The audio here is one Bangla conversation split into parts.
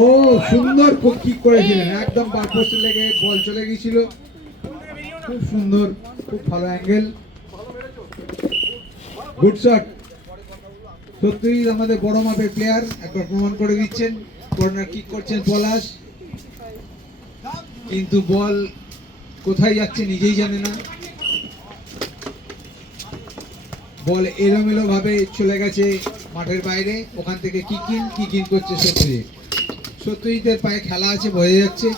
ও সুন্দর কিক করেছিলেন, একদম বার পোস্টে লেগে বল চলে গিয়েছিল। খুব সুন্দর, খুব ভালো অ্যাঙ্গেল, গুড শট। সত্যিই আমাদের বড় মাপের প্লেয়ার একবার প্রমাণ করে দিচ্ছেন। কর্নার কিক করছেন পলাশ, কিন্তু বল কোথায় যাচ্ছে নিজেই জানে না। বল এলোমেলো ভাবে চলে গেছে মাঠের বাইরে, ওখান থেকে কিকিং করছে সত্যজিৎ। সত্যজিতের পায়ে খেলা আছে বোঝা যাচ্ছে।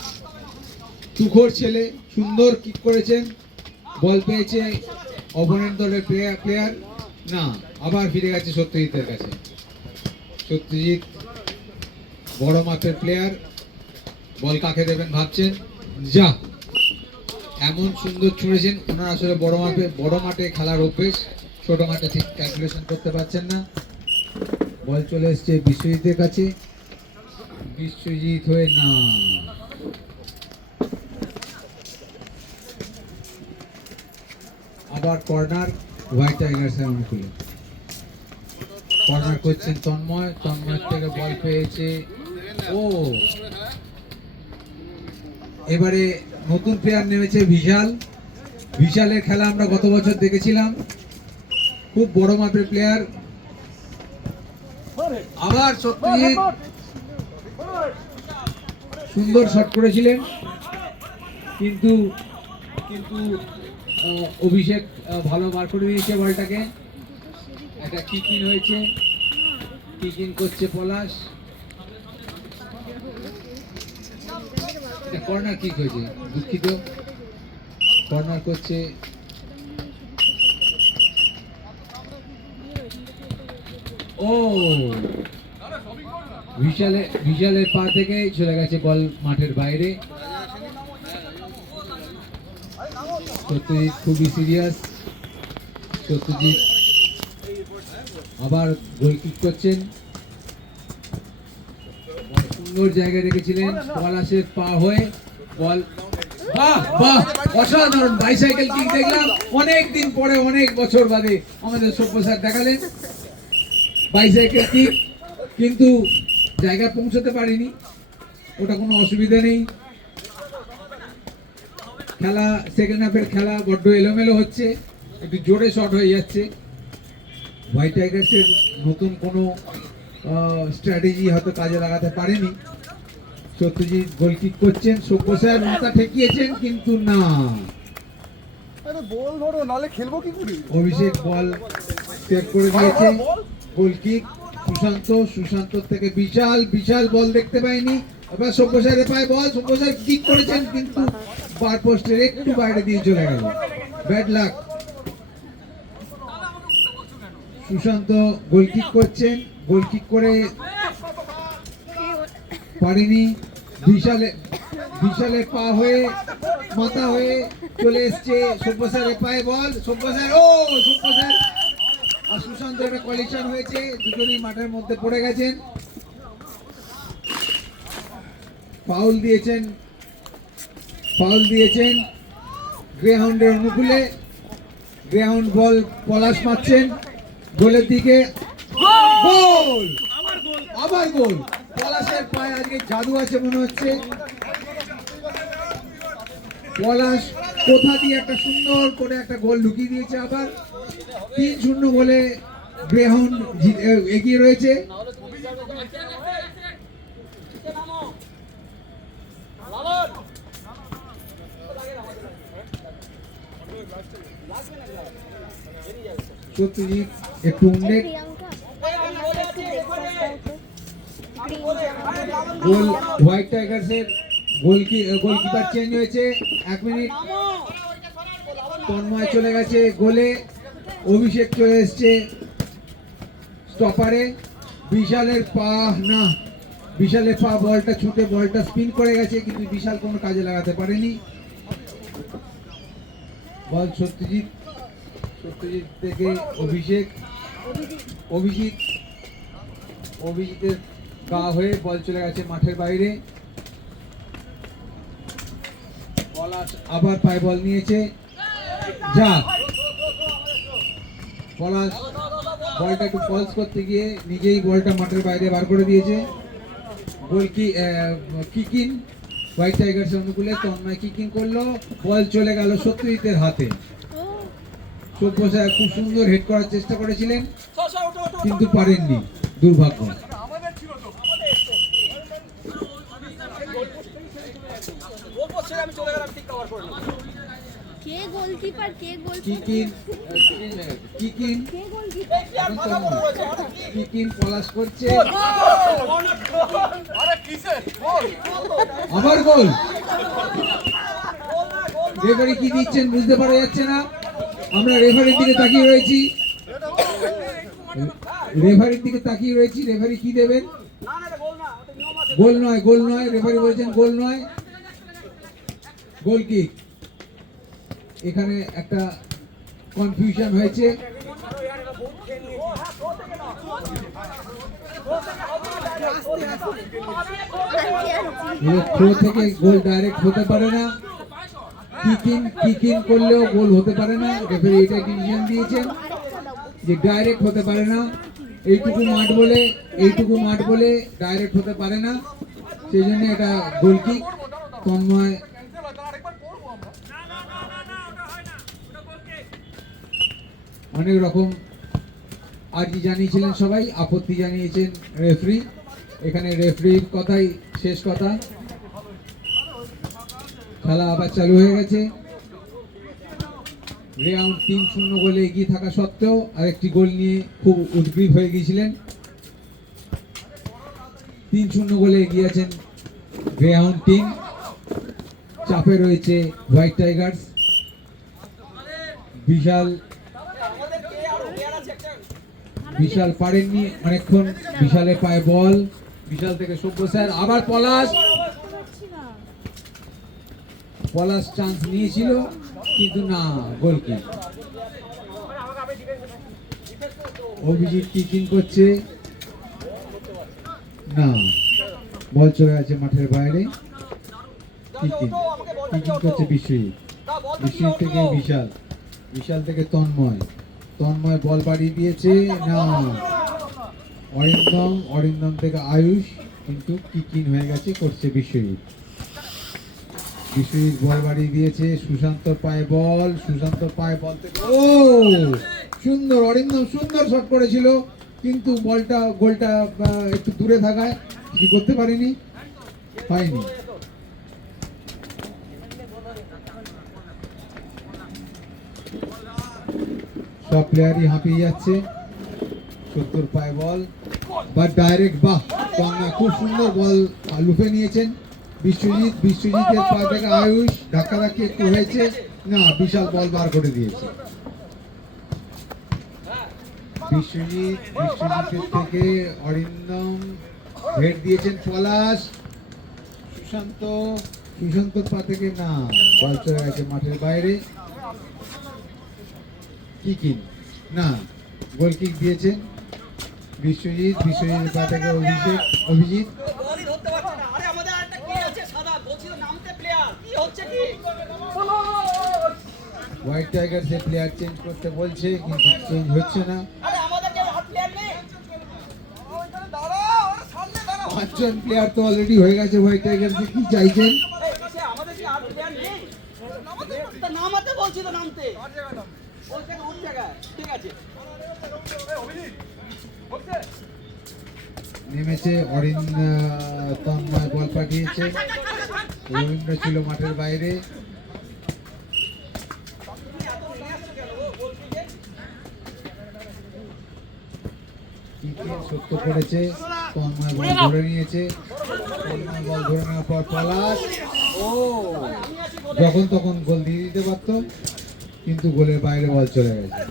তুখোর ছেলে, সুন্দর কিক করেছেন, বল পেয়েছে অপোনেন্ট দলের প্লেয়ার, না আবার ফিরে গেছে সত্যজিতের কাছে। সত্যজিৎ বড় মাপের প্লেয়ার, বল কাকে দেবেন ভাবছেন, যা এমন সুন্দর ছুঁড়েছেন। ওনার আসলে বড় মাঠে খেলার অভ্যেস, ছোট মাঠে ঠিক ক্যালকুলেশন করতে পারছেন না। বল চলে এসছে বিশ্বজিতের কাছে, বিশ্বজিৎ হয়ে না, আবার কর্নার হোয়াইট টাইগার্সের অনুকূলে। কর্নার করছেন তন্ময়, তন্ময়ের থেকে বল পেয়েছে ও। এবারে নতুন প্লেয়ার নেমেছে বিশাল। বিশালের খেলা আমরা গত বছর দেখেছিলাম, খুব বড় মাপের প্লেয়ার। আবার সত্যজিৎ সুন্দর শট করেছিলেন, কিন্তু অভিষেক ভালো বার করে দিয়েছে বলটাকে। একটা কিকিং হয়েছে, কিকিং করছে পলাশ, কর্নার কিক হয়েছে, দুঃখিত। কর্নার করছে ও, বিশালের পা থেকে চলে গেছে বল মাঠের বাইরে। সত্যজিৎ খুবই সিরিয়াস। সত্যজিৎ আবার গোল কিক করছেন, সুন্দর জায়গায় রেখেছিলেন, পলাশের পা হয়ে বল, বাহ বাহ অসাধারণ বাইসাইকেল কিক দেখলাম অনেক দিন পরে, অনেক বছর বাদে আমাদের সভ্য স্যার দেখালেন বাইসাইকেল কিক, কিন্তু জায়গায় পৌঁছতে পারিনি, ওটা কোনো অসুবিধা নেই। খেলা সেকেন্ড হাফের খেলা বড্ড এলোমেলো হচ্ছে, একটু জোরে শট হয়ে যাচ্ছে। হোয়াইট টাইগার্সের নতুন কোনো স্ট্র্যাটেজি হয়তো কাজে লাগাতে পারেনি। সত্যজিৎ গোল কিক করছেন, সভ্য স্যার মাথা ঠেকিয়েছেন, কিন্তু না, অভিষেক বল সেভ করে দিয়েছে। গোল কিক সুশান্ত থেকে বিশাল বল দেখতে পাইনি। এবার সভ্য স্যারের পায়ে বল, সভ্য স্যার কিক করেছেন, কিন্তু বার পোস্টের একটু বাইরে দিয়ে চলে গেল, bad luck. Sushant goal kick করছেন, গোল কিক করে পারেনি। বিশালের পা হয়ে মাথা হয়ে চলে এসছে সভ্য স্যারের পায়ে বল, সভ্য স্যার আর সুশান্ত একটা কলিশন হয়েছে, দুজনেই মাঠের মধ্যে পড়ে গেছেন। ফাউল দিয়েছেন গ্রেহাউন্ডের অনুকূলে। গ্রেহাউন্ড বল পলাশ মারছেন গোলের দিকে, গোল, আবার গোল। পলাশের পায়ে আজকে জাদু আছে মনে হচ্ছে। পলাশ কোথা দিয়ে একটা সুন্দর করে একটা গোল ঢুকিয়ে দিয়েছে। আবার 3-0 গোলে গ্রেহাউন্ড এগিয়ে রয়েছে। সত্যজিৎ একটু উন্নত গোল। হোয়াইট টাইগার্সের গোলকিপার চেঞ্জ হয়েছে, 1 মিনিট। তন্ময় চলে গেছে গোলে, অভিষেক চলে এসছে স্টপারে। বিশালের পা বলটা ছুটে বলটা স্পিন করে গেছে, কিন্তু বিশাল কোনো কাজে লাগাতে পারেনি। বল সত্যজিৎ থেকে অভিজিতের গা হয়ে বল চলে গেছে মাঠের বাইরে। পলাশ আবার পায়ে বল নিয়েছে, যা পলাশ বলটা একটু ফলস করতে গিয়ে নিজেই বলটা মাঠের বাইরে বার করে দিয়েছে। গোল কিকিং হোয়াইট টাইগার্স অনুকূলে তন্ময় কিকিং করলো, বল চলে গেল সত্যজিতের হাতে। সব্যসাচী খুব সুন্দর হেড করার চেষ্টা করেছিলেন কিন্তু পারেননি, দুর্ভাগ্য। কে গোলকিপার কে কিকিং পলাশ করছে, আবার গোল। রেফারি কি দিচ্ছেন বুঝতে পারা যাচ্ছে না, আমরা রেফারির দিকে তাকিয়ে রয়েছি, রেফারি কি দেবেন? গোল নয়, রেফারি বলছেন গোল নয়, গোল কিক। এখানে একটা কনফিউশন হয়েছে। থ্রো থেকে গোল ডাইরেক্ট হতে পারে না, কিকিং করলেও গোল হতে পারে না। রেফারি এটা ডিসিশন দিয়েছেন যে ডাইরেক্ট হতে পারে না, এইটুকু মাঠ বলে ডাইরেক্ট হতে পারে না, সেই জন্য এটা গোল কিক। তন্ময় অনেক রকম আর্জি জানিয়েছিলেন, সবাই আপত্তি জানিয়েছেন রেফারি। এখানে রেফারির কথাই শেষ কথা। খেলা আবার চালু হয়ে গেছে। রেয়াউন্ড 3-0 গোলে এগিয়ে থাকা সত্ত্বেও আরেকটি গোল নিয়ে খুব উদ্গ্রীব হয়ে গিয়েছিলেন। 3-0 গোলে এগিয়ে আছেন রেয়াউন্ড টিম, চাপে রয়েছে হোয়াইট টাইগার্স। বিশাল পারেননি অনেকক্ষণ, বিশালের পায়ে বল, বিশাল থেকে সব্যসাচী, আবার পলাশ চান্স নিয়েছিল কিন্তু না, গোল কিক। অভিজিৎ কিকিং করছে, না, বল চলে গেছে মাঠের বাইরে। কিকিং করছে বিশ্বজিৎ থেকে বিশাল থেকে তন্ময় বল বাড়িয়ে দিয়েছে, না, অরিন্দম থেকে আয়ুষ, কিন্তু কিকিং হয়ে গেছে, করছে বিশ্বজিৎ বল বাড়িয়ে দিয়েছে। সুশান্তর পায়ে বল থেকে ও সুন্দর, অরিন্দম সুন্দর শট করেছিল কিন্তু গোলটা একটু দূরে থাকায় কিছু করতে পারেনি, হয়নি। সব প্লেয়ারই হাঁপিয়ে যাচ্ছে। 70 পায়ে বল বা ডাইরেক্ট, বাহ, খুব সুন্দর বল লুফে নিয়েছেন বিশ্বজিতের পা থেকে আয়ুষ, ধাক্কাধাক্কি একটু হয়েছে, না, বিশাল বল বার করে দিয়েছে। বিশ্বজিতের থেকে অরিন্দম হেড দিয়েছেন পলাশ, সুশান্তর পা থেকে, না, বল চলে গেছে মাঠের বাইরে। কিকিং, না, গোল কিক দিয়েছেন বিশ্বজিতের পা থেকে অভিজিৎ। হোয়াইট টাইগার্স এর প্লেয়ার চেঞ্জ করতে বলছে কিন্তু চেঞ্জ হচ্ছে না। 5জন প্লেয়ার তো অলরেডি হয়ে গেছে হোয়াইট টাইগার্স, কি চাইছেন? নেমেছে তন্ময়, বল পাঠিয়েছে, রবীন্দ্র ছিল মাঠের বাইরে। সত্য করেছে, তন্ময় বল ধরে নিয়েছে, বল ধরে নেওয়ার পর পলাশ যখন তখন গোল দিয়ে দিতে পারত, কিন্তু গোলের বাইরে বল চলে গেছে।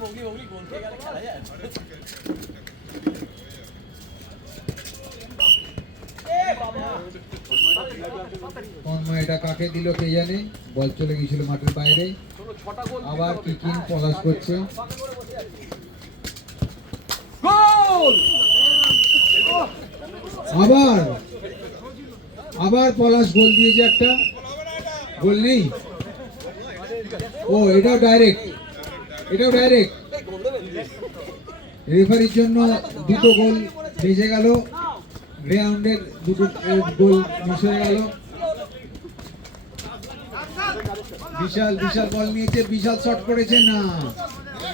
তন্ময় এটা কাকে দিল কে জানে, বল চলে গিয়েছিল মাঠের বাইরে। আবার কিকিং পলাশ করছে, আবার পলাশ গোল দিয়েছে, একটা গোল নেই। ও, এটাও ডাইরেক্ট, রেফারির জন্য দুটো গোল বেজে গেল, গ্রাউন্ডের দুটো গোল মিস হয়ে গেল। বিশাল বিশাল বল নিয়েছে, বিশাল শট করেছে, না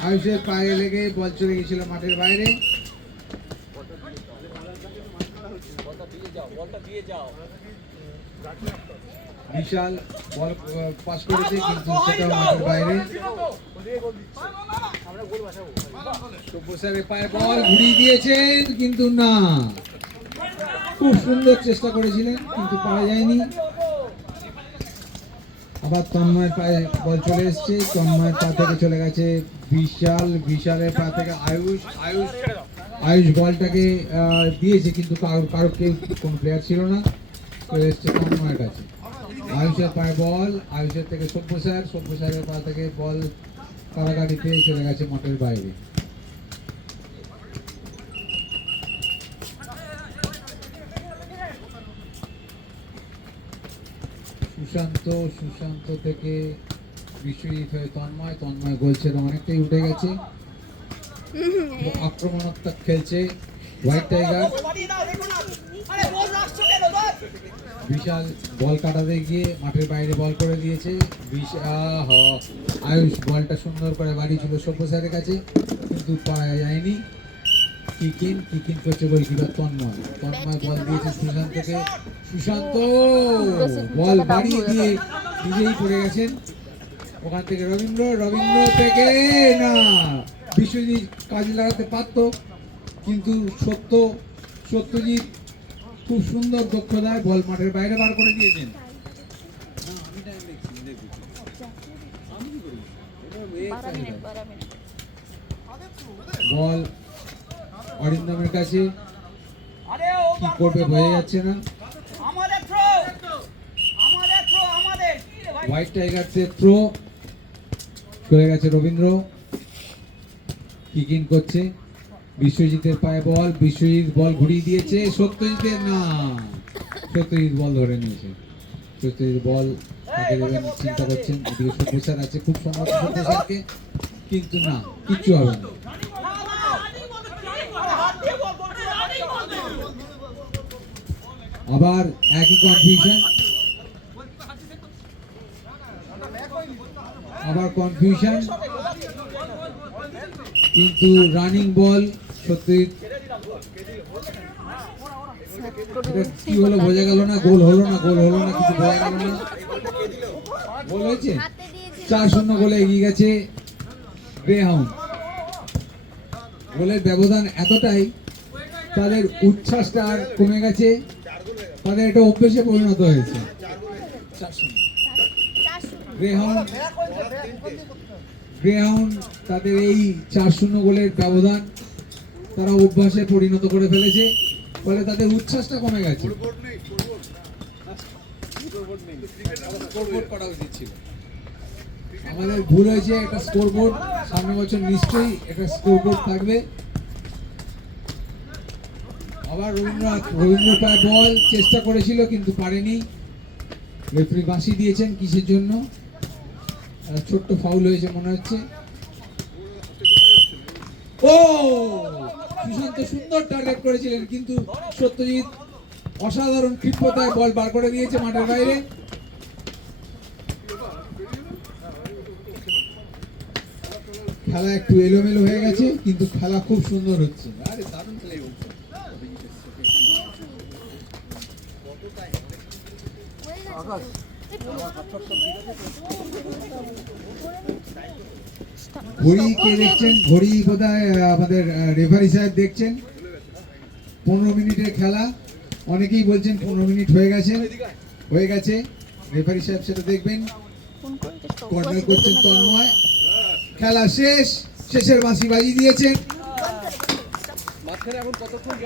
আয়ুষের পায়ে লেগে বল চলে গেছিল মাঠের বাইরে। বিশাল বল পাস করেছে কিন্তু সেটাও মাঠের বাইরে। সব্যসাচীর পায়ে বল ঘুরিয়ে দিয়েছেন কিন্তু না, খুব সুন্দর চেষ্টা করেছিলেন কিন্তু পাওয়া যায়নি। আবার তন্ময়ের পায়ে বল চলে এসছে, তন্ময়ের পা থেকে চলে গেছে বিশাল, বিশালের পা থেকে আয়ুষ, আয়ুষ বলটাকে দিয়েছে কিন্তু কারো কেউ কোনো প্লেয়ার ছিল না, চলে এসছে তন্ময়ের কাছে। আয়ুষের পায়ে বল, আয়ুষের থেকে সব্যসাচ, সব্যসাচের পা থেকে বল কারাগাড়িতে চলে গেছে মাঠের বাইরে। সুশান্ত থেকে বিশ্বজিৎ হয়ে তন্ময়, তন্ময় গোল ছেড়ে অনেকটাই উঠে গেছে, আক্রমণাত্মক খেলছে হোয়াইট টাইগার। বিশাল বল কাটাতে গিয়ে মাঠের বাইরে বল করে দিয়েছে, আয়ুষ বলটা সুন্দর করে বাড়িয়েছিল সব্যসাচীর কাছে কিন্তু পাওয়া যায়নি। কিকিন করছে গোলকিপার তন্ময়, তন্ময় বল দিয়েছে সুশান্তকে, সুশান্ত বল বাড়িয়ে দিয়ে নিজেই পড়ে গেছেন। ওখান থেকে রবীন্দ্র থেকে না, বিশ্বজিৎ কাজে লাগাতে পারত কিন্তু সত্যজিৎ খুব সুন্দর দক্ষতায় বল মাঠের বাইরে বার করে দিয়েছেন। বল অরিন্দমের কাছে, কি করবে বোঝা যাচ্ছে না। হোয়াইট টাইগার্সের থ্রো, চলে গেছে রবীন্দ্র, কিকিং করছে, বিশ্বজিতের পায়ে বল, বিশ্বজিৎ বল ঘুরিয়ে দিয়েছে সত্যজিতের, না সত্যজিৎ বল ধরে নিয়েছে, সত্যজিৎ বল হাতে দেবেন চিন্তা করছেন, এদিকে সব্যসাচ আছে খুব সম্ভব সব্যসাচকে কিন্তু না, কিচ্ছু হবে না। আবার একই কনফিউশন, কিন্তু রানিং বল সত্যজিৎ, কি হলো বোঝা গেল না, গোল হলো না কিছু বোঝা গেল না। গোল হয়েছে 4-0 গোলে এগিয়ে গেছে গ্রেহাউন্ড। গোলের ব্যবধান এতটাই, তাদের উচ্ছ্বাসটা আর কমে গেছে, তাদের এটা অভ্যেসে পরিণত হয়েছে। গ্রেহাউন্ড তাদের এই 4-0 গোলের ব্যবধান তারা অভ্যাসে পরিণত করে ফেলেছে, ফলে তাদের উচ্ছ্বাসটা কমে গেছে। আমাদের ভুল হয়েছে, একটা স্কোরবোর্ড সামনের বছর নিশ্চয়ই একটা স্কোরবোর্ড থাকবে। আবার রবীন্দ্র পায় বল চেষ্টা করেছিল কিন্তু পারেনি, রেফারি বাঁশি দিয়েছেন কিসের জন্য, ছোট্ট ফাউল হয়েছে মনে হচ্ছে। ও সুশান্ত সুন্দর টার্গেট করেছিলেন কিন্তু সত্যজিৎ অসাধারণ ক্ষিপ্রতায় বল বার করে দিয়েছে মাঠের বাইরে। খেলা একটু এলোমেলো হয়ে গেছে কিন্তু খেলা খুব সুন্দর হচ্ছে। আরে দারুণ খেলা হচ্ছে। ঘড়ি কে দেখছেন? ঘড়ি বোধহয় আমাদের রেফারি সাহেব দেখছেন। 15 মিনিটের খেলা, অনেকেই বলছেন 15 মিনিট হয়ে গেছে। রেফারি সাহেব সেটা দেখবেন। কর্নার করছেন তন্ময়, খেলা শেষের বাঁশি বাজিয়ে দিয়েছেন।